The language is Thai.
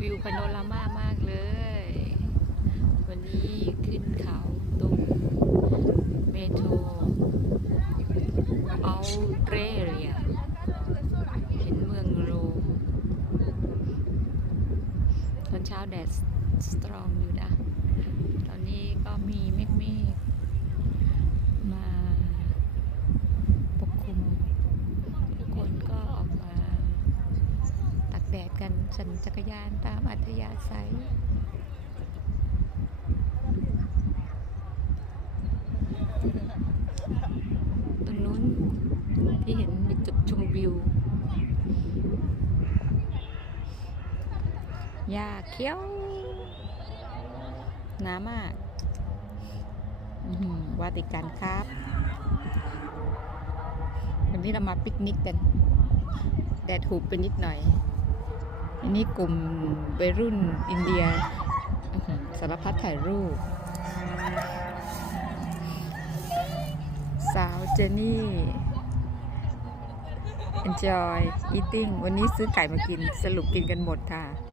วิวพาโนรามามากเลย วันนี้ขึ้นเขาตรงเมโทรออสเตรเลียเห็นเมืองโรมตอนเช้าแดดสตรองอยู่นะ ตอนนี้ก็มีไม่ฆเมฆๆมาปกคลุมทุกคนก็ออกมา ตัก แดดกันสันจักรยานตามอัธยาศัยตรงนู้นที่เห็นมีจุดชมวิวหญ้าเขียวหน้ามากวาติกันครับ วันนี้เรามาปิกนิกกัน แดดหูบไปนิดหน่อย อันนี้กลุ่มวัยรุ่นอินเดียสารพัดถ่ายรูป สาวเจนนี่ enjoy eating วันนี้ซื้อไก่มากินสรุปกินกันหมดค่ะ